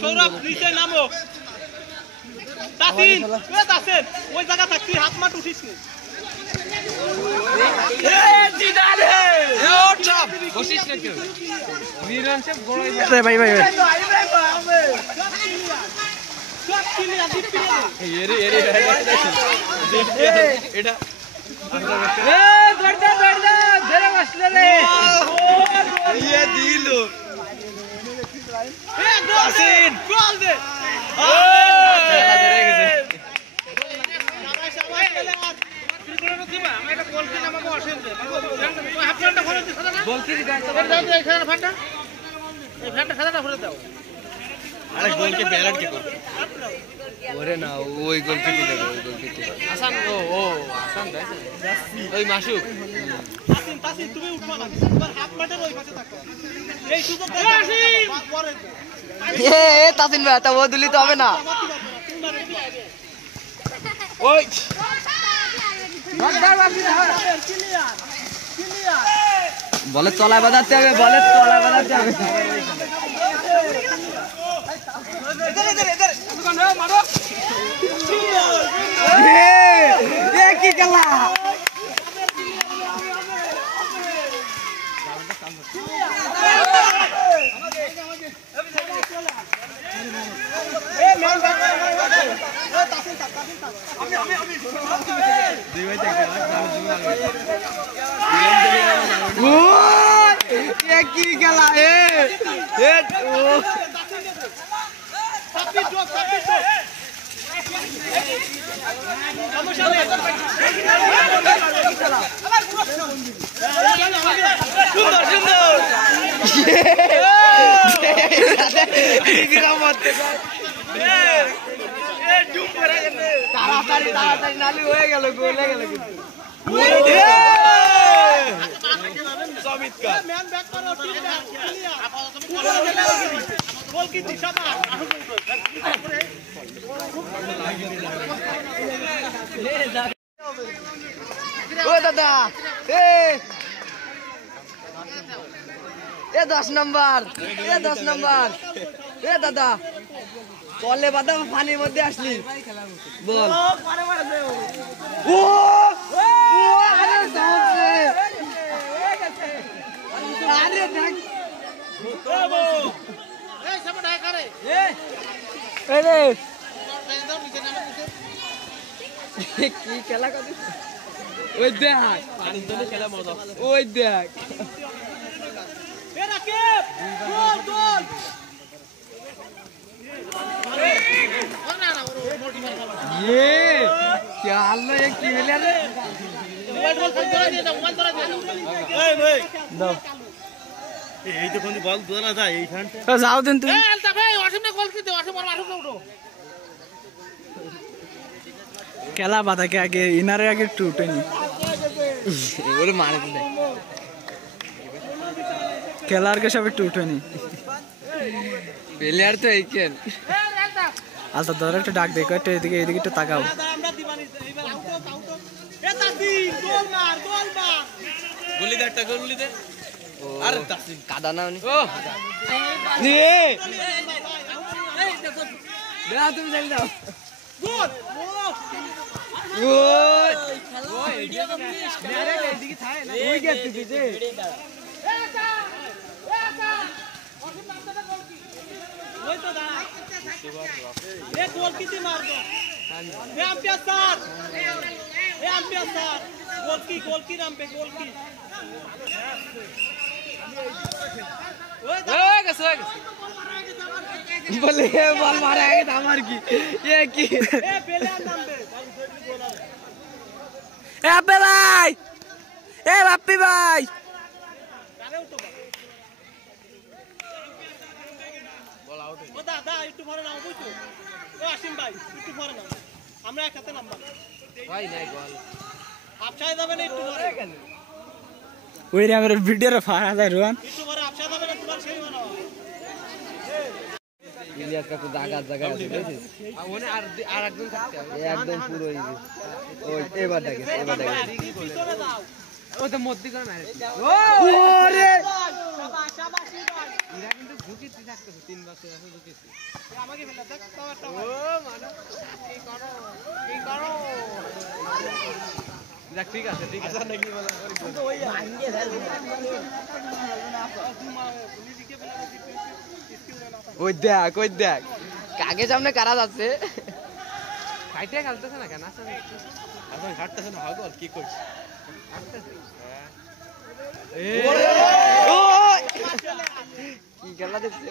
সৌরভ নিচে নামো তাসিন ওই তাসিন ওই জায়গা থাকতি হাত মার উঠিস নি এ জিদানে এ ওঠপ বসিস না কেউ নিরন সে বড়ই রে ভাই ভাই সব কিলিয়া দিপি এরে এটা এ দড়দা ধরে বসলে রে ये दिलो ए तासिन गोल दे খেলা ধরে গেছে সবাই খেলে আর ক্রিকেটে দিবা আমি একটা গোল কিনে আমাকে আসেন দে হাফ প্লেটটা ভরে দিছ না গোল কি দাও তো দাও এই খেলার ফাটা এই ফাটা খেলাটা ভরে দাও আরে গোল কে ব্যালেট কে কর ওরে না ওই গোল কি দেবে ওই গোল কি হাসান ও হাসান দাইছে ওই মাসুক তাসিন তুমি উঠবা না তোমার হাত মাঠের ওই পাশে থাকো এই সুযোগ পরে এ তাসিন ভাই তা ও দিলি তো হবে না ওই বলে তলায় বাঁধাতে হবে মারো এ কি খেলা কি খেলা তাড়াতাড়ি নালি হয়ে গেল গোল হয়ে গেল ও দাদা এ 10 নম্বর এ দাদা কলে বাদা পানির মধ্যে আসলি বল ও আরে সামনে আরে দেখ ব্রাভো এই সামনে ঢাকা করে এই রে কি খেলা করছিস ওই দেখ পানির জন্য খেলা মজা ওই দেখ এ রাকিব গোল ये क्या हाल है ये की मिले रे मोबाइल ধরা দিয়ে দাও এই ভাই দাও এই তো কোন বল ধরা যায় এই খানটা যাও দেন তুমি এই আলতা ভাই অসীমনে গোল কি দাও অসীম বল মারুক উঠো খেলা বাধা কে আগে ইনারে আগে টুটেনি ওরে মারে দে খেলার के सब टूटेनी প্লেয়ার তো এইকেন আলতা ধরে একটু ডাক দেখো একটু এদিকে একটু তাকাও আমরা দিবানি এইবার আউট এ তাসিন গোল মার গুলি দে একটা গুলি দে আরে তাসিন কাদা না উনি ও নি এই দেখো দেয়া তুমি চলে যাও গোল গোল ওই মেরে এদিকে থাকে না ওই গেছে দিছে ওই তো দাঁড়া এ গোল কিতে মার দো এ আম্পায়ার স্যার গোল কি নাম पे গোল কি ওই গেছে বলে বল মারা গেছে আমার কি এ কি এ প্লেয়ার নাম पे এ আব্বে ভাই এ বাপ্পি ভাই কানে উঠো বল আউট ও দাদা একটু পরে নাও বুঝছো ও আসিম ভাই একটু পরে নাও আমরা একসাথে নামবা ভাই নাই গোল আপছায় যাবে না একটু পরে ওই রে আমার ভিডিওরে ফাড়া যায় রোহান একটু পরে আপছায় যাবে না তোমার সেই বানাও ইলিয়াস কাকু জায়গা জায়গায় আছে বুঝছিস আর একজন থাকতে হবে একদম পুরো ওই এবার দেখে পিছনে দাও ওই তো মধ্যে করে মারে ওরে শাবাশ শাবাশ এরা কিন্তু ঝুঁকিতে থাকতেছে 3 বছর আছে ঝুঁকিতে আমাকে ফেলা দেখ টাওয়ারটা ও মানো কি করো দেখ ঠিক আছে নাকি বলা তো ওই আঙ্গে ওই দেখ কাকে সামনে কারা যাচ্ছে খাইতে খেলতেছে না কেন আসলে এখন হাঁটতেছে না হাগল কি করছিস কি খেলা দেখছে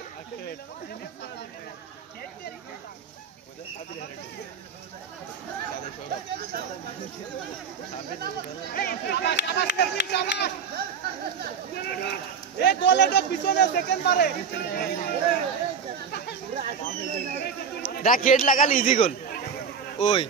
দেখ হেড লাগাল ইজি গোল ওই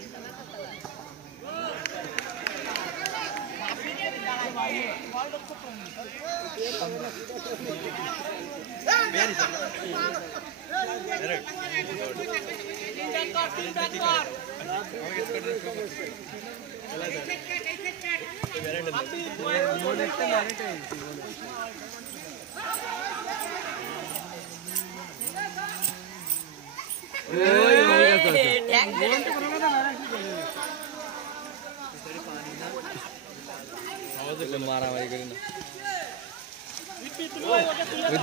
মারামারি করি না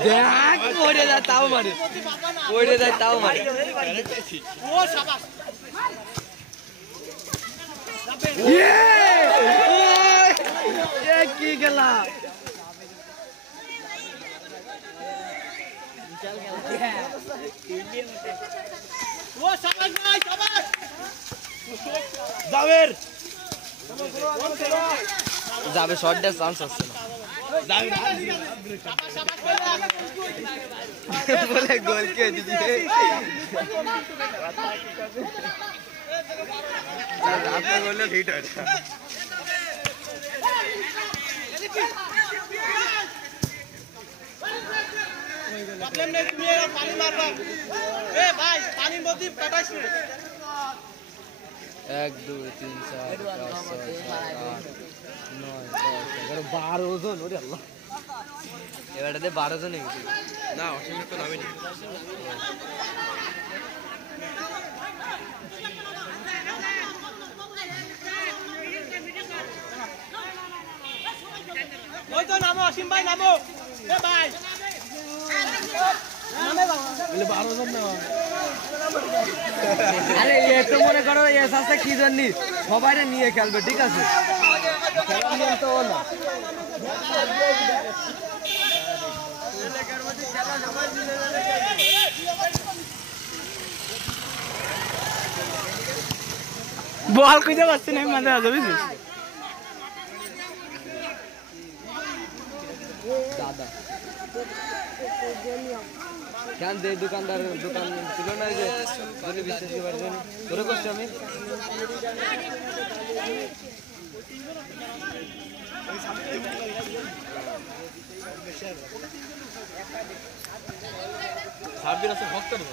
দেখ পড়ে যায় তাও মারে পড়ে যায় তাও মারে ও শাবাশ কি গেলা ও শাবাশ ভাই শাবাশ যাবে শর্ট ড্যাশ চান্স আসছে না বলে গোল কে দিছে আপনি বললে হিট হয় প্রবলেম নেই তুমি পানি মারবা এ ভাই পানির মধ্যে কাটাইছ 1 2 3 4 5 6 7 8 9 10 11 জন ওরে আল্লাহ এবারে 12 জন হয়ে গেছে না অসীমিত তো নামেনি ওই তো নামো অসীম ভাই নামো এ ভাই নামে বাবা বলে 12 জন না আরে এ তো মনে করো এস আছে কি জন্য সবাইরে নিয়ে খেলবে ঠিক আছে খেলার নিয়ম তো না এলাকার মধ্যে খেলা সবাই মিলে বল কইতে পারছ না মানে যাবে দাদা কেন দে দোকানদার দোকান ছিল না যে বলে বিশ্বাস করার জন্য তোরে করছি আমি সাববির আছে ভক্ত দেব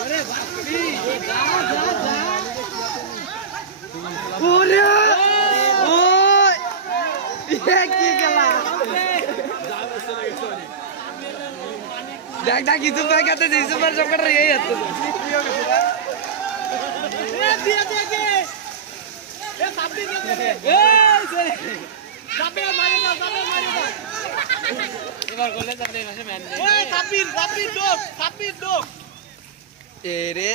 ওরে বাপরে যা ওরে ওই কি গেলা দেখ দেখ কিছু প্যাকেটে দিছে মার চক্কর এই হচ্ছে এ দিয়ে দে এ সাবি দিয়ে দে এই সরি সাবি মারি দাও এবার গোলে যাবে মাসে ম্যান ওই সাবি ডোক এ রে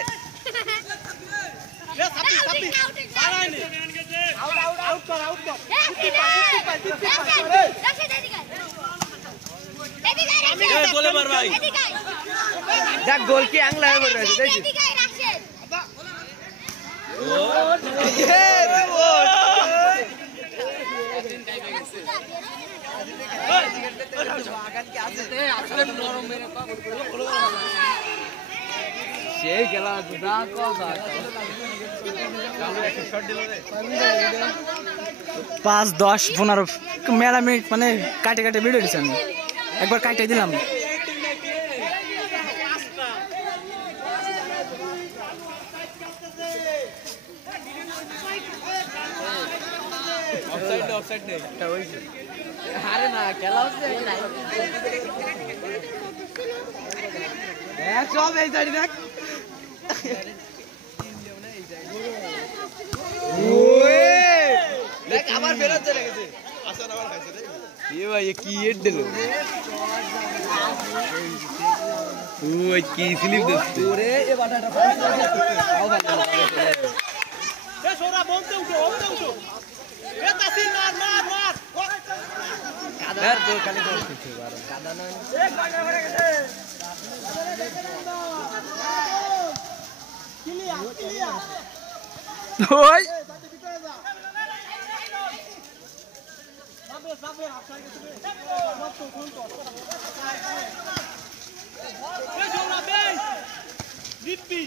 এ সাবি বাড়াইনি আউট কর গোলে মার ভাই দেখ গোল কি আংলা হয়ে পড়ে আছে দেখি ও এ গোল আঘাত কি আছে আসলে নরম মেরে পা সেই খেলা আছে না কথা 5, 10, 15 মেলা মিনিট মানে কাটে কাটে ভিডিও দিচ্ছি আমি একবার কাটে দিলাম অফসাইড নেই আরে না খেলা হচ্ছে সব এই সাইড দেখ দেখ আবার বেরোতে চলে গেছে আসার আবার খাইছে রে এ ভাই কি হেড দিল ওই কি স্লিপ দিচ্ছে ওরে এ বাটাটা পাস লাগে আও ভালো এ সোরা বলতে উঠো এ তাসিন মার কাদার তো খালি করতেছে বারো কাদা নয় এ কাটা পড়ে গেছে ক্লিয়ার ওই সাবে আপসাইড গেছে মত তো ফোন কর এ সোরা বেশ জিপি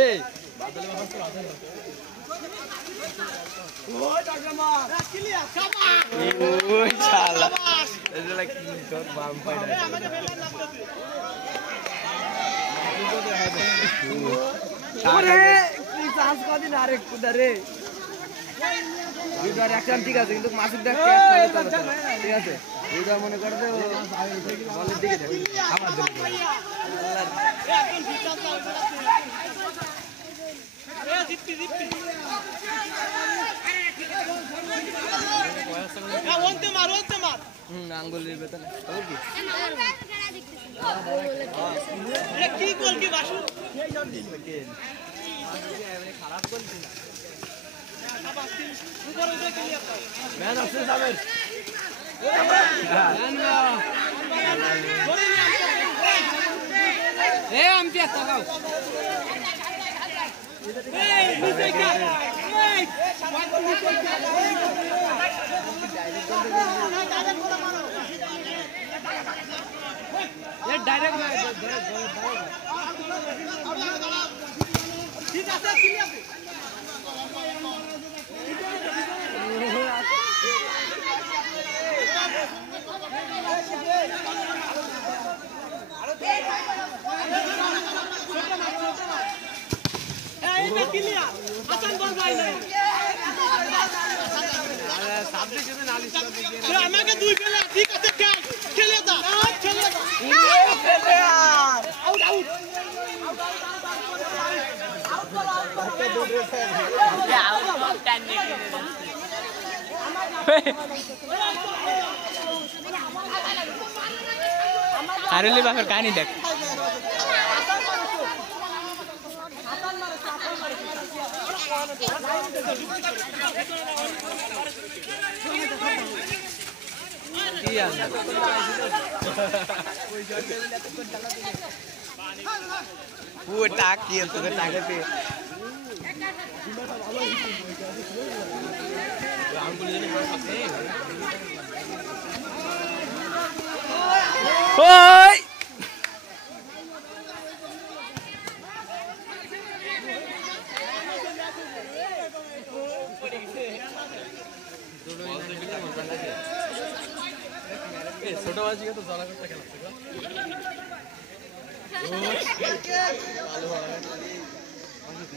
এই বাদল বাবা তো আছে ওই টাকা মার ক্লিয়ার কামা ওই শালা এটা লাইক ডট বাম পাইডা আমাকে বেলা লাগতেছে ওরে কি চান্স কদিন আরে কুদারে দুইবার অ্যাকশন ঠিক আছে কিন্তু মাসুদ দেখ ঠিক আছে এইটা মনে করে দে বলের দিকে দেখ আমার দিকে আল্লাহ একদম ঠিক আছে এ জিপি ওনতে মার আঙ্গুলের বেতন খবর কি এ কি গোল কি বাসু খারাপ করছি না উপরে উঠে ক্লিয়ার কর ম্যান অফ দ্য সামের এ আমতি আতা গাও এই নিচে কা এই এ ডাইরেক্ট ঠিক আছে ক্লিয়ার এই যে ক্লিয়ার হাসান বল ভাই না সাবজেক্ট যদি না লিস্ট করে দিয়ে সে আমাকে দুই পেলে ঠিক আছে খেলে দাও আউট আরেলি বাপের কাহিনী দেখ কি আছে ও টাক কি আছে তো টাকাতে ওই ছোট বাজিকে তো জ্বালা করতে খেলা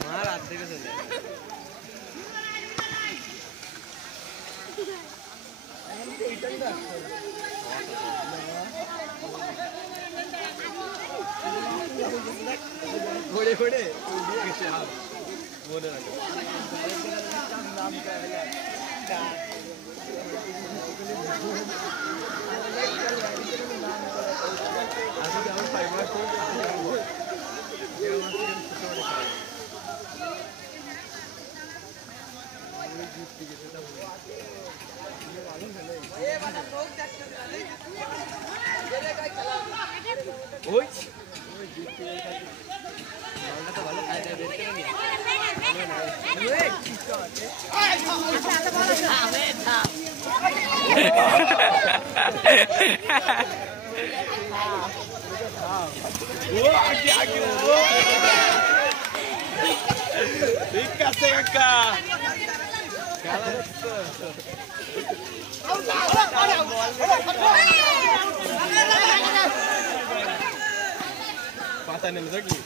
মার হাত থেকে চলে ঘুরে ঘুরে গেছে হাত মনে রাখো ওই তো ভালো ফায়দা বের করে নিয়ে ঠিক আছে কাকা পাতা নেমে দেখি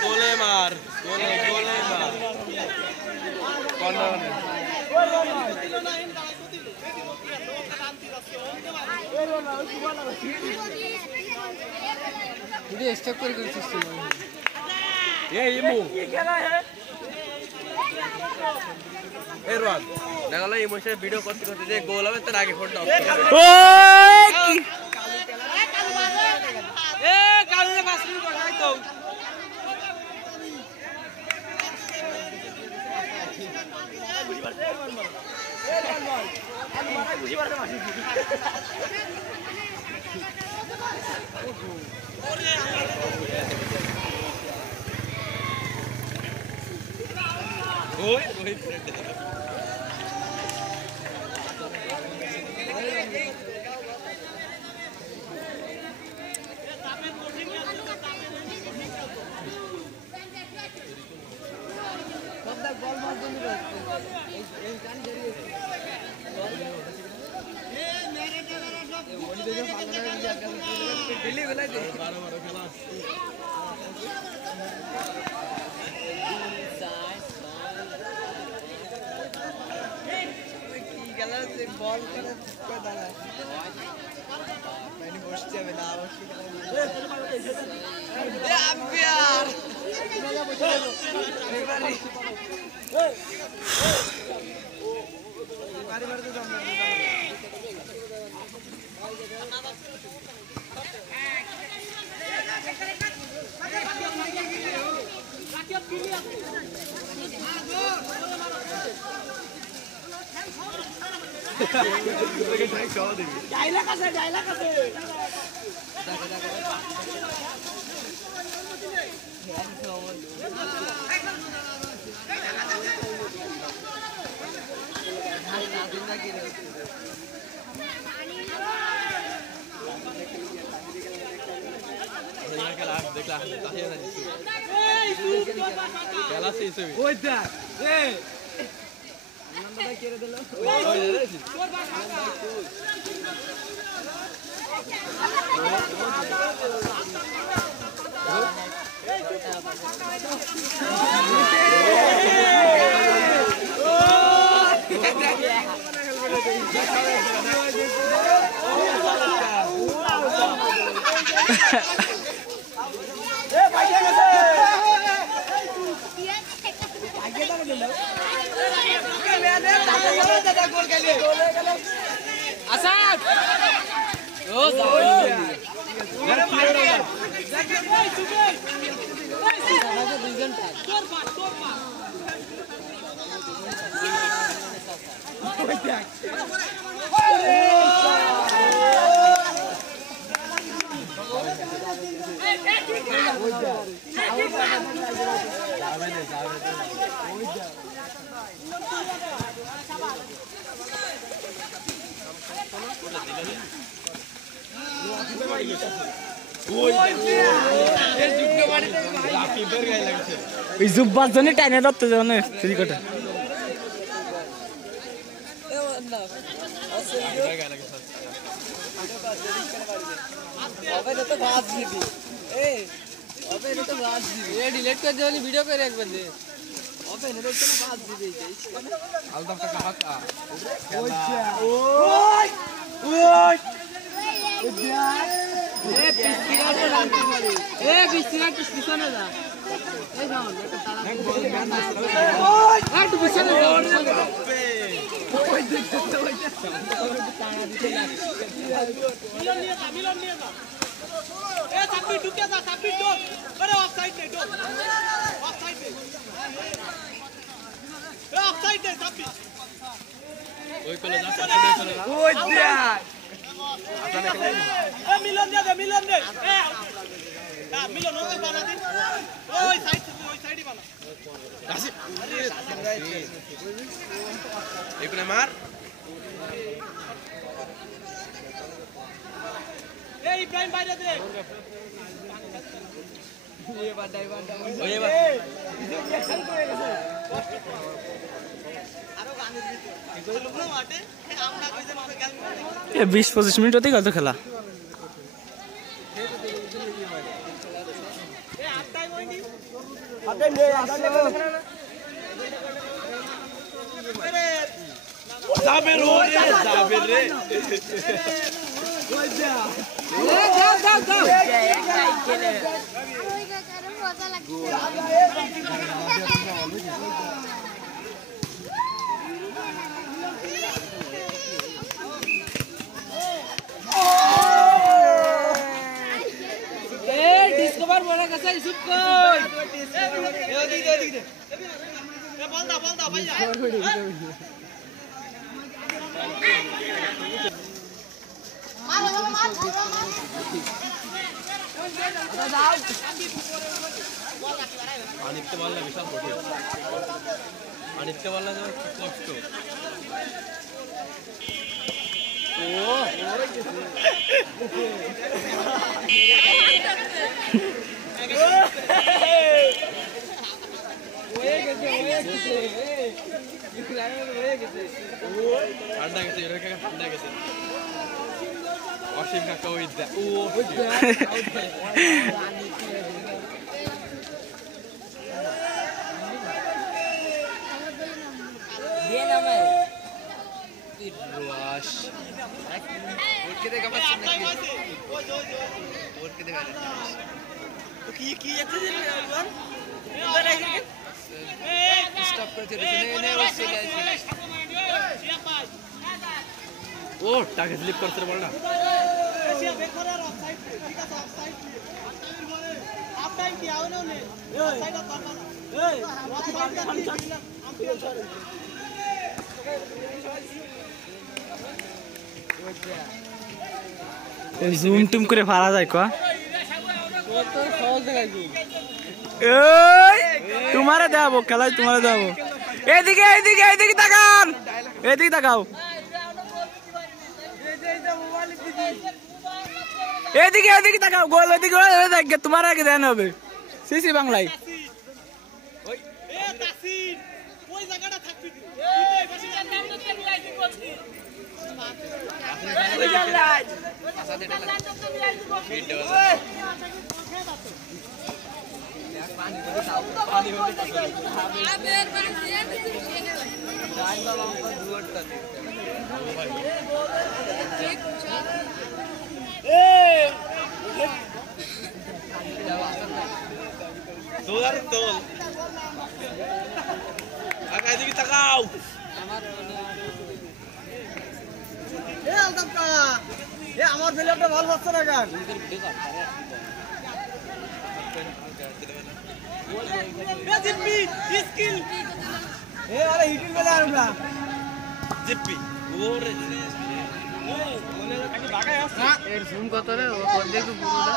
गोले मार गोले मार वीडियो करते करते गोल है तो आगे फोटो बॉल मैंने बसते হবে না डायलॉग আছে ওই জুব্বার জন্য টাইনে ধরতে যাবে ক্রিকেটে डिलीट कर दे वीडियो करे एक बंदे अबे ने तो बात दी दे अलदम का कहा था ओए ओए ए पिस्किरा से लांटी मारी ए पिस्किरा पिस्किरा ना ए जाओ ये तो ताला ओए हट पिस्किरा ইব্রাহিম বাইরে দে এ 20-25 মিনিট হতেই গেল তো খেলা। ডিসকভার বড় কাছে শুট কই বল দাও ভাইয়া আনিতে বললে বিশাল কঠিন আনিতে বললে যে কষ্ট ঠান্ডা গেছে ঠান্ডা গেছে অসীম কাকা ওই ও টাকা স্লিপ করতে বল না জুম টুম করে ফারা যায় কো তোমারে দেবো খেলায় তোমারে দেবো এদিকে এদিকে এদিকে তাকান এদিকে তাকাও এদিকে এদিকে তাকাও গোল এদিকে তোমার আগে দেন হবে সিসি বাংলায় আমার প্লেয়ারটা ভালো পাচ্ছে না গান আরে হিটিং বেলা আমরা জিপি ওরে এর জুম কত রে ও দেখো পুরোটা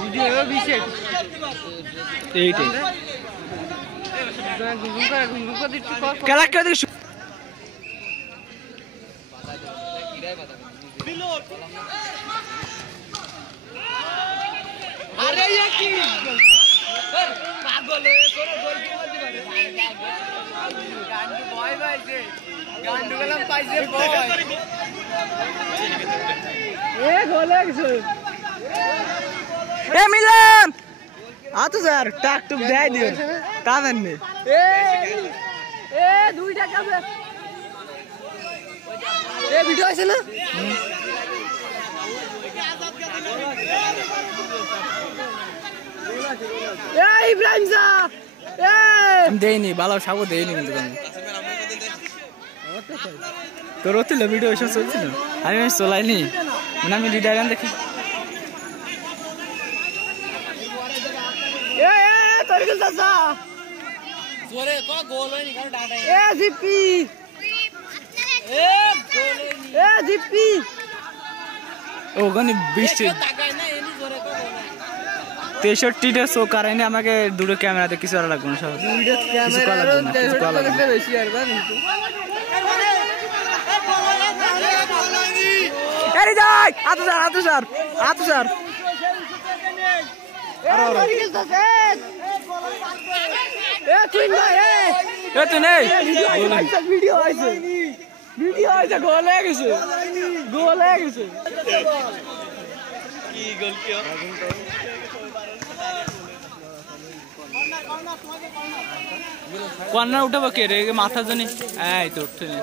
ভিডিও বিশে এইটাই খেলা কে দেখছ আরে কি পাগল করে গোল কি করতে পারে গান্ডু ভয় পাইছে গান্ডু গেলাম পাইছে ভয় এ গোল লাগছে এ মিলন আতো স্যার টাক টুক দেই দিও তা জাননি এ দুইটা কাছে এ ভিডিও আছে না এ ইব্রাহিম সা আমি দেইনি ভালো সাগর দেইনি কিন্তু আমি তোর হচ্ছিল ভিডিও এসব চলছিল আমি চলাইনি মানে আমি রিডার দেখি ওখানে 63টা শো করাইনি আমাকে দুটো ক্যামেরাতে কিছু আর লাগবে না সব গোল হয়ে গেছে কর্নার উঠাবো কে রে মাথার জন্য এই তো উঠছে না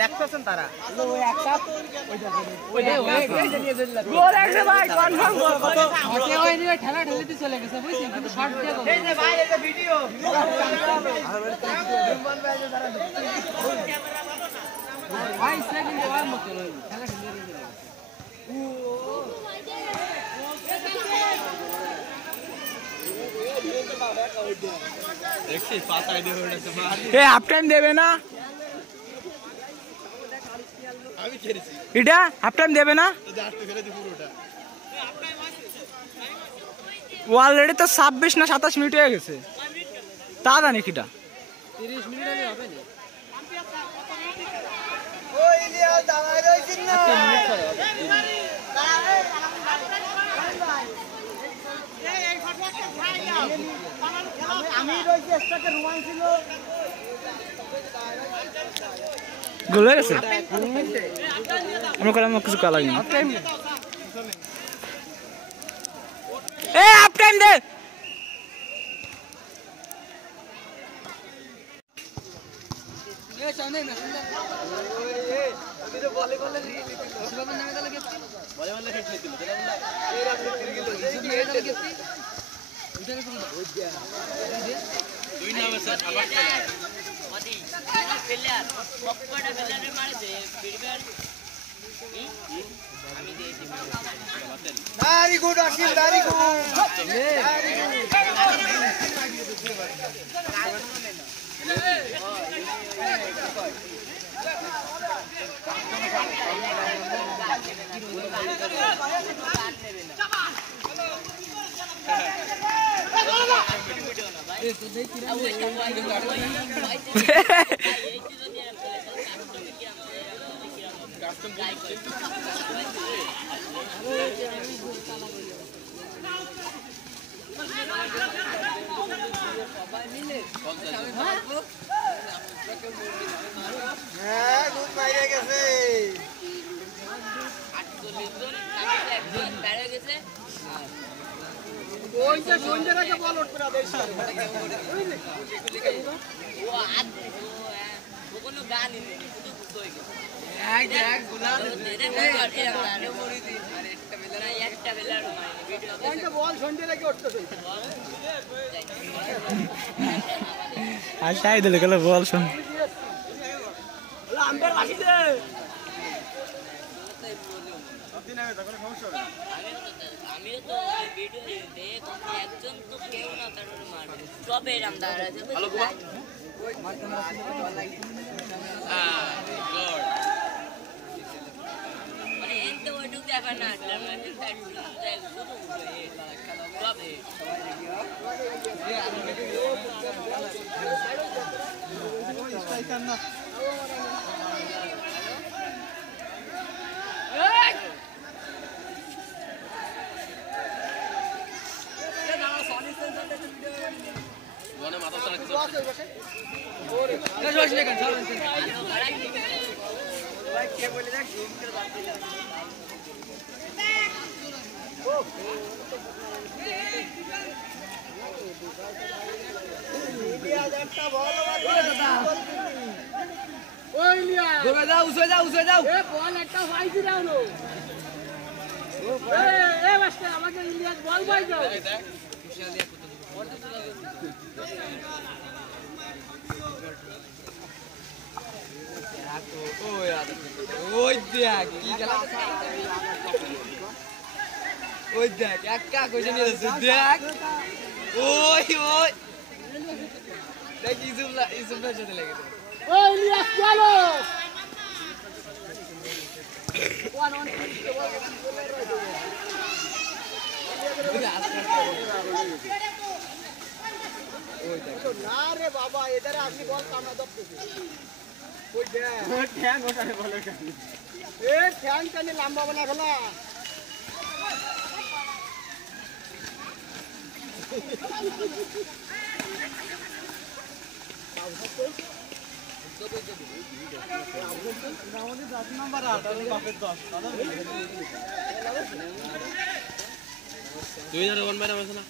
দেখতেছেন তারা চলে গেছে হাফ টাইম দেবে না এটা হাফ টাইম দেবে না অলরেডি তো 26 না 27 মিনিট হয়ে গেছে তা জানি কিটা 30 মিনিট হবে না গোল হয়ে গেছে আমরা কলাম কিছু করা লাগেনি হাফ টাইম দে Very good, Ashil. Very good. আশাই দিলে গেল বল শুন আমি তো ভিডিও দেখ একজন তো কেউ না তার মারবে সবে রামদার আছে মানে এত ওইটুকু দেখা না উসে যাও ওই দেখ কি খেলা ওই দেখ একা কইছে নিয়ে যাচ্ছে দেখ ওই ওই দেখ ইসুফের সাথে লেগেছে ওই ইলিয়াস চলো না রে বাবা এদারে আসি বল কামনা দপতেছে ওই দেখ ঠ্যাং ওটারে বলে কেন এ ঠ্যাং কানে লম্বা বানা গলা আমাদের 10 নাম্বার 8 আর বাপের 10 দাদা 2001 বাইরে আছে না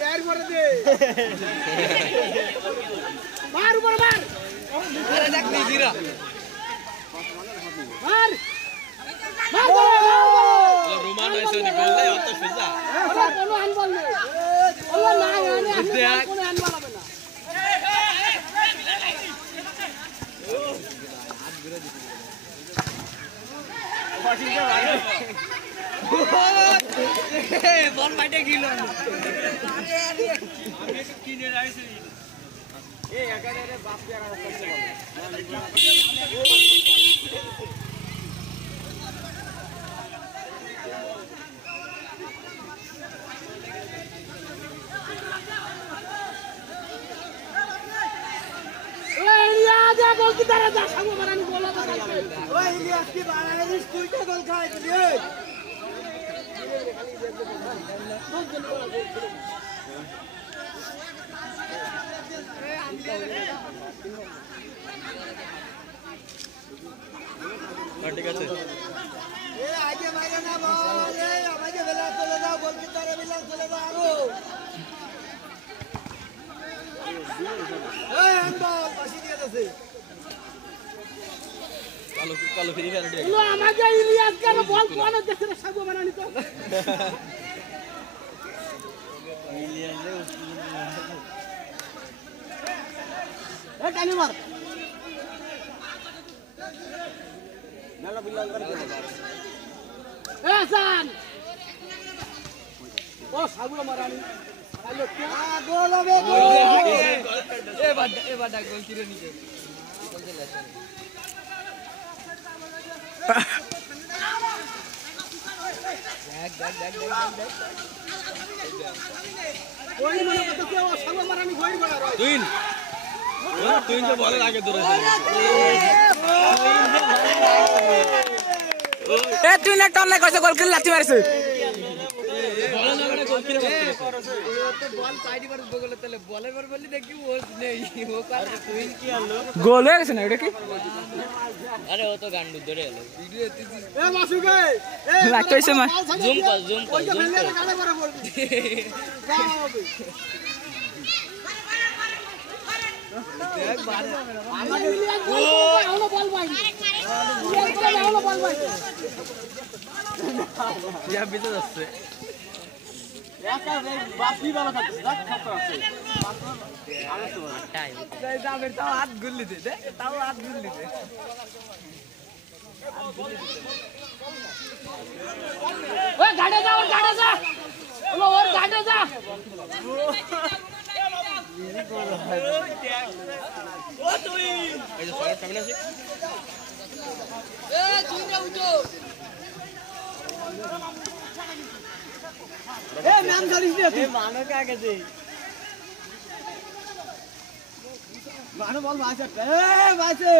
पैर मार दे मार ऊपर मार अरे देख नहीं गिरा मार मार रोमान ऐसे निकल ले और तो फिजा कोनो हैंडबॉल नहीं अल्लाह ना यानी कोनो हैंडबॉल হবে না বল মাইটে গিল আমি কিনে রাইছি এ একারে বাপ জায়গা করতে ইলিয়াস গোল কি তারা যা সামনে মারানি বলা তো ওই ইলিয়াস কি বাংলাদেশ তুইটা গোল খায় তুই ঠিক আছে এ আগে মাইরা না বল এ আমাকে বেলা চলে দাও গোল কি তারা বেলা চলে দাও আরো এই হ্যান্ডবল পাশে দিয়ে দাসে কালো ফিরি ফেলে দে লো আমাকে ইলিয়াস কেন বল কোন দেশে সাগো বানানি তো ইলিয়াস রে এ কানি মার নালা বিল্লাল করে এ হাসান ও সাগো মারানি আলো क्या গোল হবে এ বাডা গোল কিরে নিছে ওই মনে কত কেউ সাগো মারানি গড়ি গড়া রয় তুই তো বলের আগে দৌড়ে এ তুই না টন না কইছে গোল করে লাথি মারছে বল না মানে গোল কিরে মারতে তো বল সাইডে করে বগলে তাহলে বলের পর বলি দেখি ও নেই ও কার তুই কি আলো গোল হয়ে গেছে না এটা কি আরে ও তো গান্ডু ধরে এলো ভিডিও এ মাসুকে এ লাগতো এসে মা জুম কর ওই যে ফেলে গালে করে বলবি যা হবে দেখ বারে আমাকে ইলিয়াস বল বল ভাই ইলিয়াস বল ভাই ইয়া বিতে যাচ্ছে একা বাপি বাবা থাকছে দেখ খাতা আছে আমি তো টাইম তাই যাবে তাও হাত গুল্লি দে তাও হাত গুল্লি দে ওই গাড়ি যা ওর গাড়ি যা ও তুই এই যে সরের সামনে আছে এ তুইটা উঠো এ ম্যাম ধরিস না তুই মানো কাকে দে মানো বল ভাইছে এ ভাইছে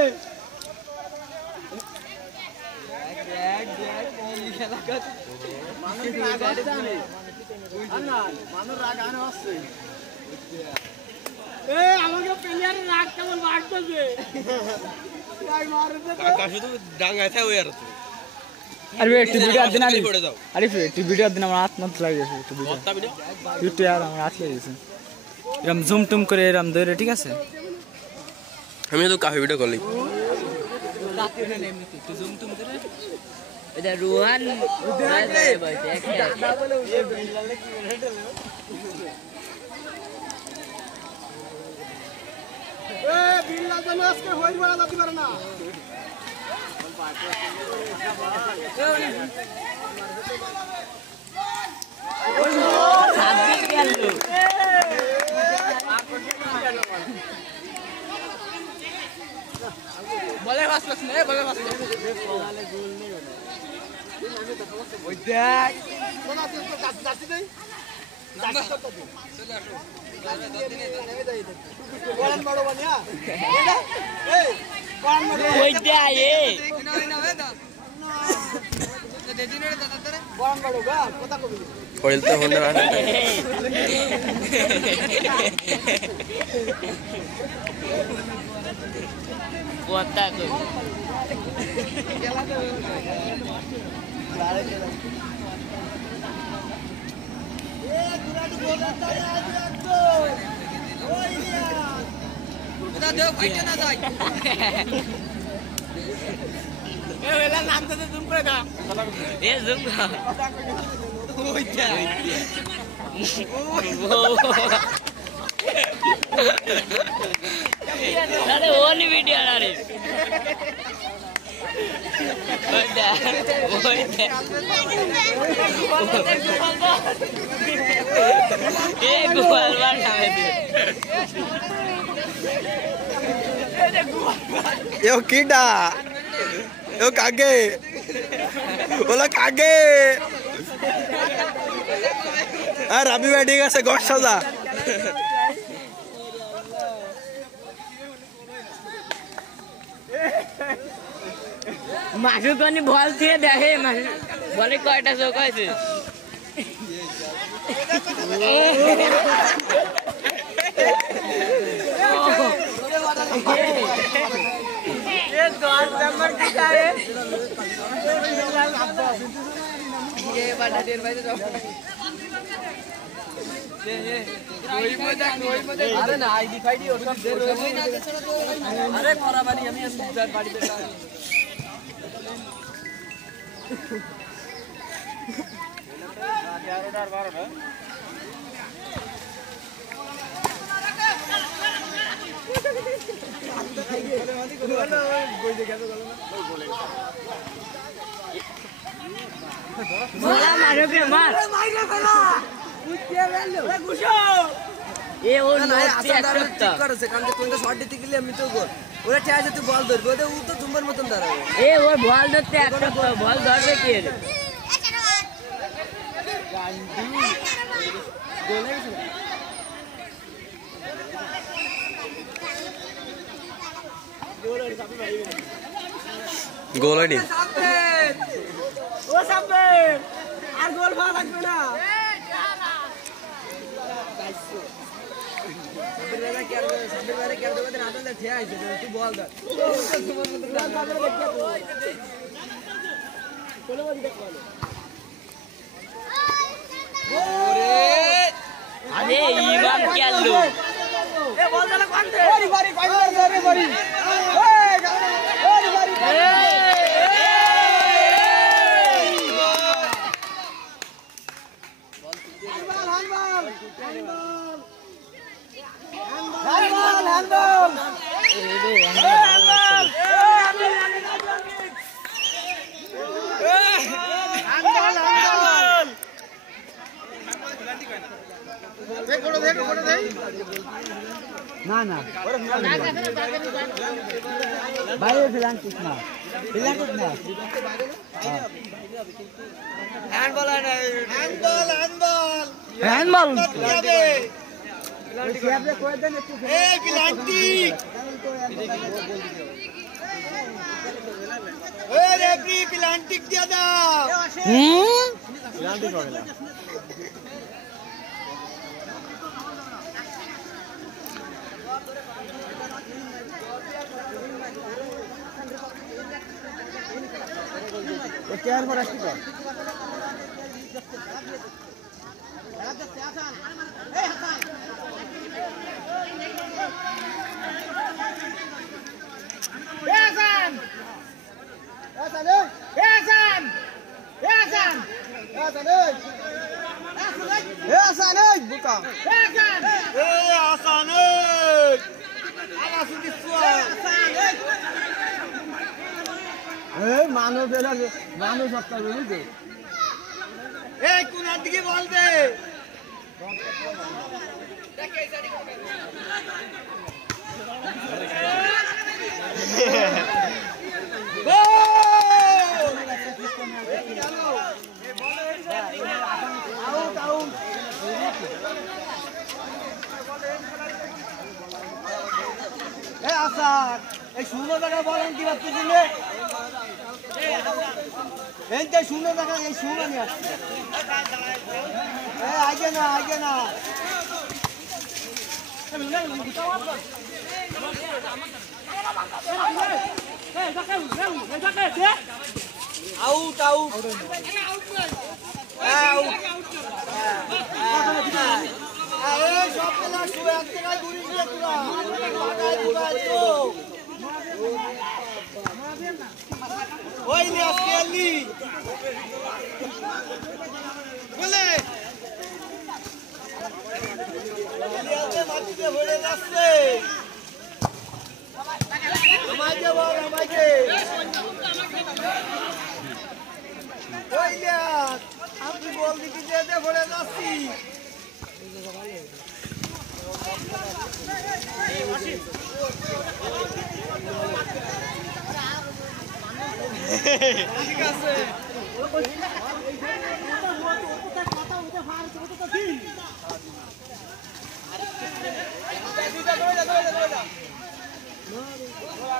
দেখ কি খেলা কর মানো রাগ আসছে আমি না মানো রাগ আনে আসছে এ আমাকে अरे वीडियो दिन अरे वीडियो दिन আমার আত্মত লাগে গেছে একটু ভিডিও ইউটিউবে আর আমার আসলে গেছে এরকম জুম টুম করে এরকম ধরে ঠিক আছে আমি তো কাফি ভিডিও করলি একটু জুম টুম করে এটা রোহান বলছে দাদা বলে উঠে বিল্লালে কি রেটে এ বিল্লাল তো আজকে হইল বড় দাদি পারে না বলে বাসলাস নে বলে বাসলাস বলে গোল নেই ওই দেখ কোন আছে তো দাসি দেই দাসি তো দে চলে আসো দাদি নেই নেমে যাই বলেন বড় বানিয়া এই কোন মরে ওই দে আয়ে না না হে দাস দে দিনে দাদা তোরে বড় বড় গা কথা কবি পড়লতে হলে না কথা কই এটা দেও ফাইটে না যাই এ ওলা নাম তো জুম করে দা এ জুম ওই যা আরে ওনি ভিডিও আরে ওইটা এ গোয়াল বানাবে यो कीड़ा यो कागे बोला कागे আর আমি ব্যাটিং আছে গস সাজা মাসু কোনি বল দিয়ে দেখে মাসু বলে কয়টা চোখ আছে अरे ना आईडी फाईडी और सब दे अरे करा बानी আমি বাড়িতে बोला मारो के मार মাইরে ফেলা উঠে গেল এ গুছো এ ও না লোক আসলে ঠিক করেছে কারণ তুই তো শট দিতে গেলে আমি তো গোল ওরা ঠিক আছে তুই বল ধরবে ওটা ও তো তোমার মতন দাঁড়াবে এ ও বল ধরতে একটা বল ধরবে কি রে গোল আইডি ও সামনে আর গোল ভালো লাগবে না তুই বল ধর আরে ইবাম খেললো এ বল দালা কোন দে বাড়ি বাড়ি ফাইনাল ধরে বাড়ি ওই ওই বাড়ি না না বাইরে ফিলান্টিস না ফিলান্টিস না হ্যান্ডবল হ্যান্ডবল হ্যান্ডবল হ্যান্ডবল সিয়াবে কই দেন একটু এ প্লান্টিক এ রেফরি প্লান্টিক দিয়া দাও প্লান্টিক হবে না কেয়ার পর আসছি তো মানুষ মানুষ সপ্তাহ বুঝলি এই কোন দিকে বলতে এই শূন্য টাকা বলেন কি ভাবতেছিলে এই যে শূন্য টাকা এই শূন্য নিয়ে আসছে আগে না আউট সব এক জায়গায় ঘুরি দিয়ে ওই নিয়ে আসলি বলে মাটিতে ভরে যাচ্ছে আমাকে বল আমাকে ওই আপনি বল দিকে যেতে ভরে যাচ্ছি ঠিক আছে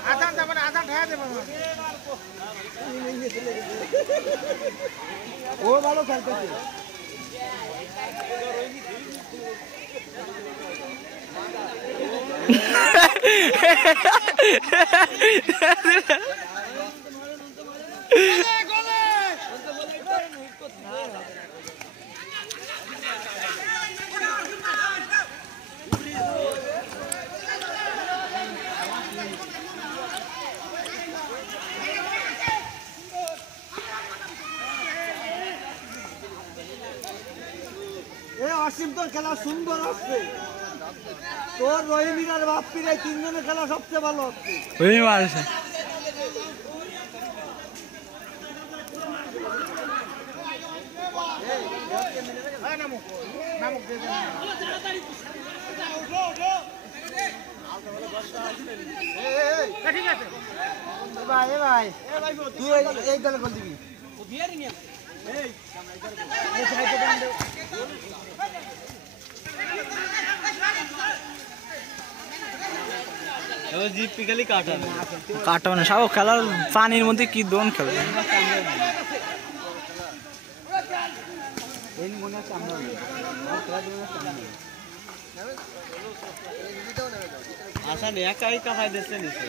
আধান যাবে না আধান ঠায়া দেবো ও ভালো খেলতেছে অসীম তোর খেলা সুন্দর হচ্ছে তোর রহিমিনার বাপ্পির এই তিনজনের খেলা সবচেয়ে ভালো হচ্ছে ঠিক আছে ভাই তুই এই দলে বল দিবি কাটানো সব খেলার পানির মধ্যে কি দোন খেলবে আশা নেই একাই কাহাই দিচ্ছে নিচে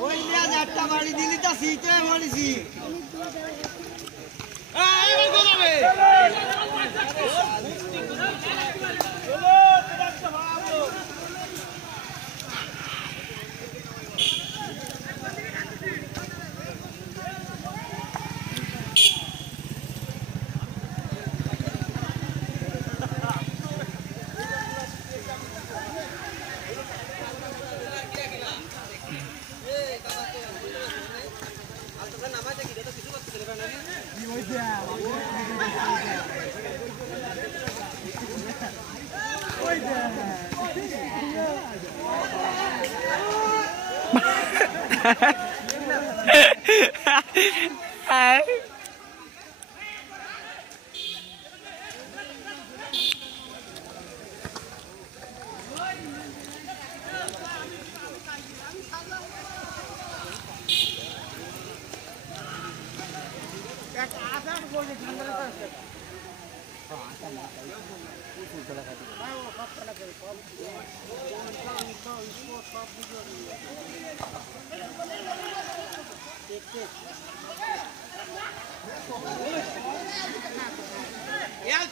ওই নিয়ে একটা বাড়ি দিলি তা সিটে বলিছি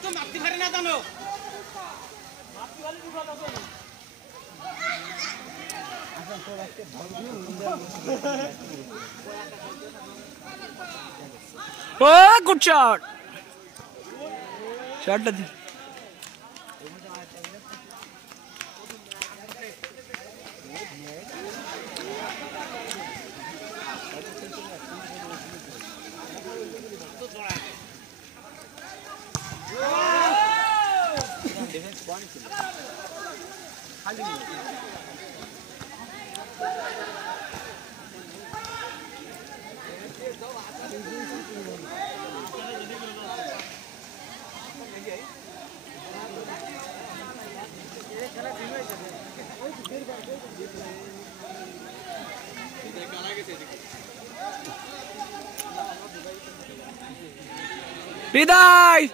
तुम आपकी भरे ना जानो Oh, good shot. Shot the Hidayat.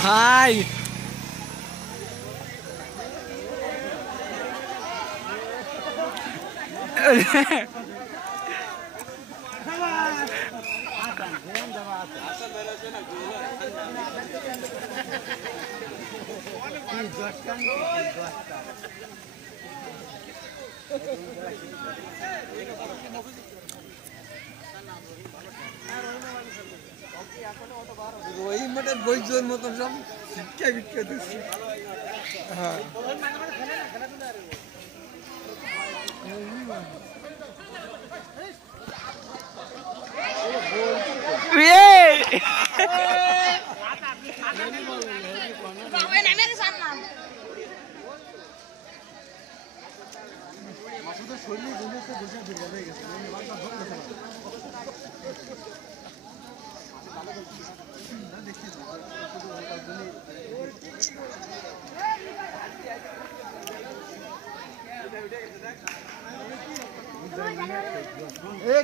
Hi. ওই মতে বইজোর মতো সব শিক্ষা বিক্ষা দিচ্ছে হ্যাঁ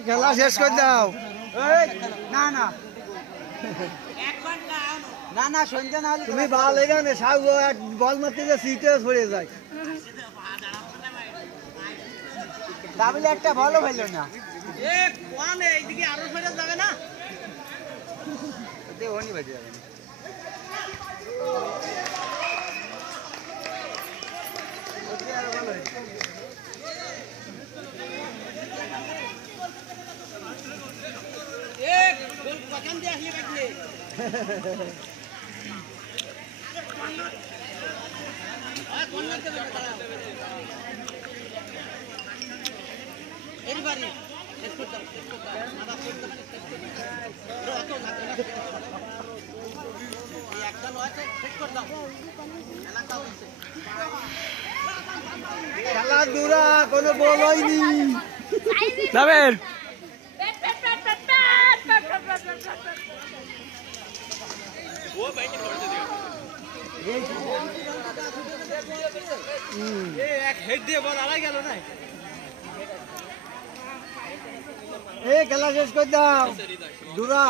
খেলা শেষ করে দাও না না না না সন্ধ্যা না তুমি ভালো এখানে বল মারতে যে সিটে পড়ে যায় ডাবল একটা ভালো ভালো না এইদিকে আরো ফেরা যাবে না ওনি বাজে যাবে খেলাধুলা কোনো বল হয়নি Saber. খেলা শেষ করে দাও দুরা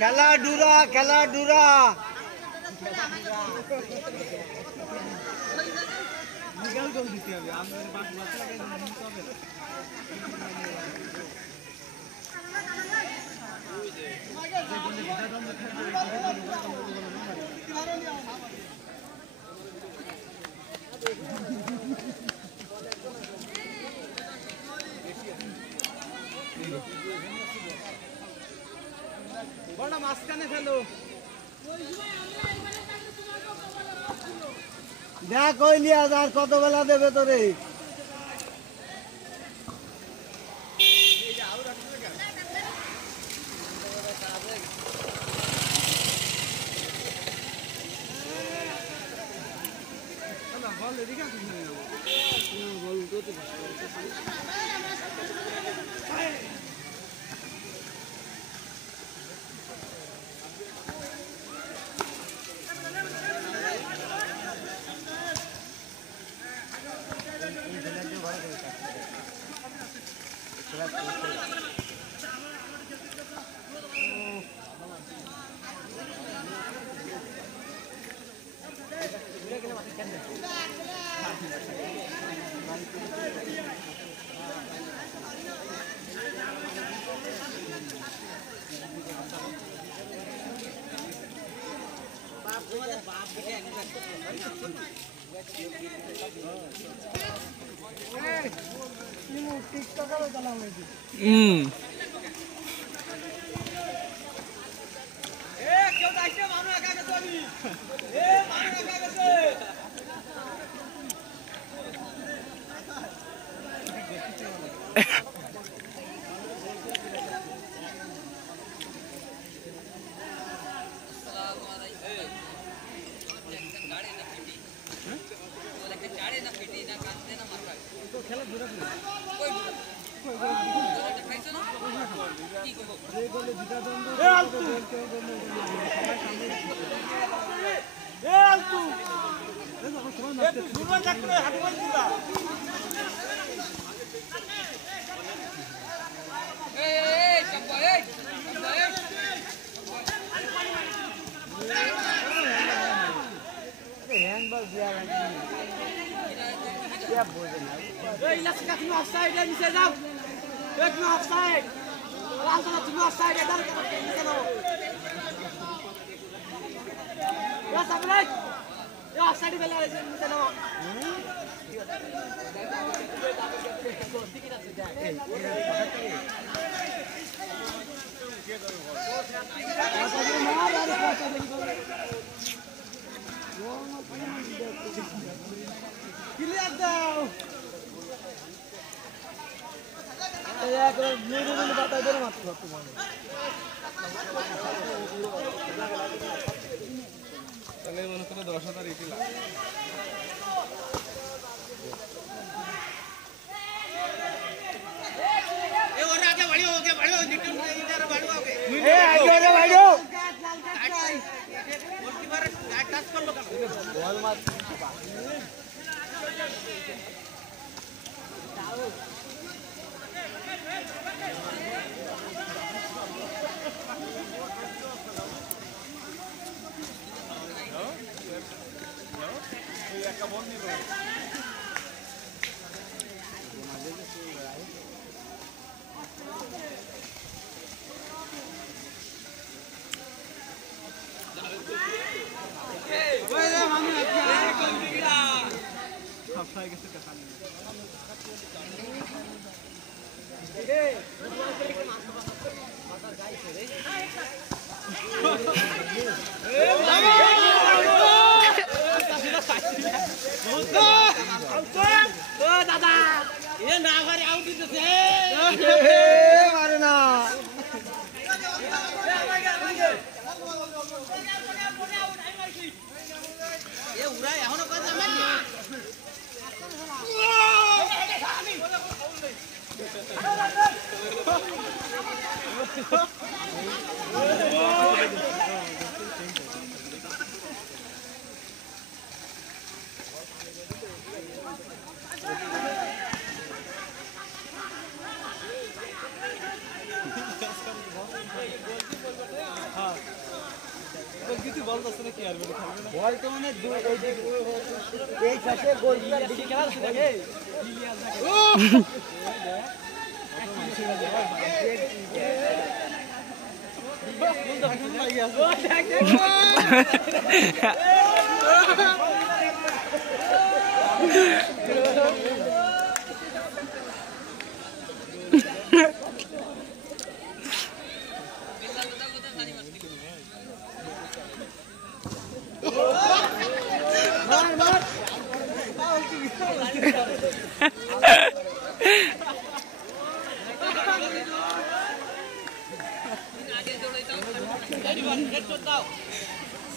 খেলাধুলা খেলাধুলা বড় মাঝখানে ফেলো দেখ কইলি আর কত বেলা দেবে তোরে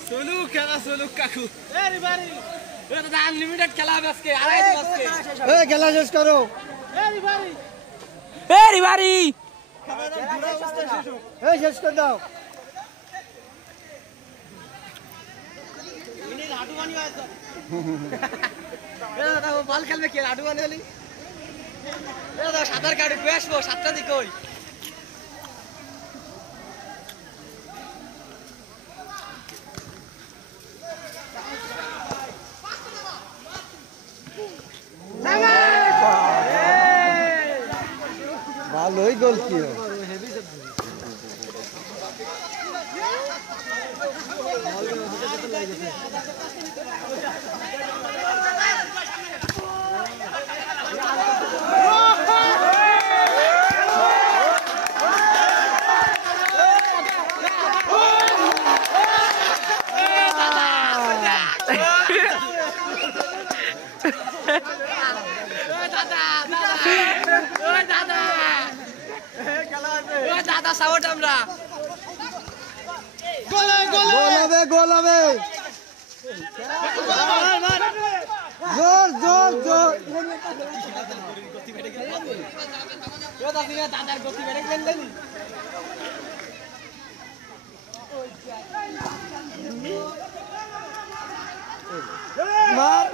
সোনু খেলা সোনু কাকু দাদা আনলিমিটেড খেলা হবে আজকে খেলা শেষ করো শেষ করে দাও বল খেলবে কে লাডু বানালি সাঁতার কাটে বেসবো 7টা দিকে ওই ভালোই গোল কি দাদা সাপোর্ট আমরা গোল হবে জোর জোর জোর দাদার গতি বেড়ে গেলেন মার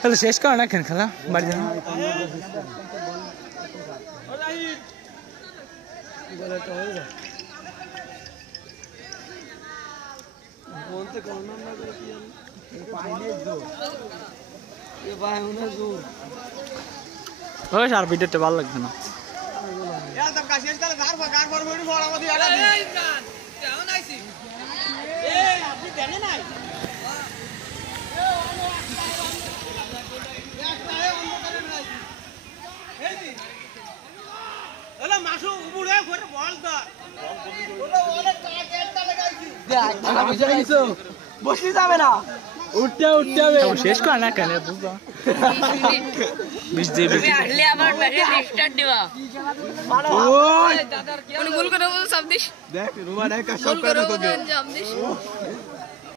তাহলে শেষ কর না কেন খেলা বাড়ি যাও বলতে কম না করে কি পাইনে জোর এ ভাই ওনা জোর ওই আর ভিডিওতে ভালো লাগবে না একদম কাছে তাহলে গার পর বড় বড় আমাদের আলা দিই এই গান কেমন আইছি এই আপনি জানেন নাই এলা মাসু উবুড়ে করে বল দা ওলা ওলা কাকেটা লাগাইছি দেখ আমি বুঝে গেছো বসি যাবে না উঠতে হবে শেষ কর না কেন বুঝবা 20 দিবি তুমি আসলে আবার ব্যাটারি রিস্টার্ট দিবা ওই দাদার কি কোন গোল করে সব দিস দেখ রুমা দেখ গোল করে সব দিস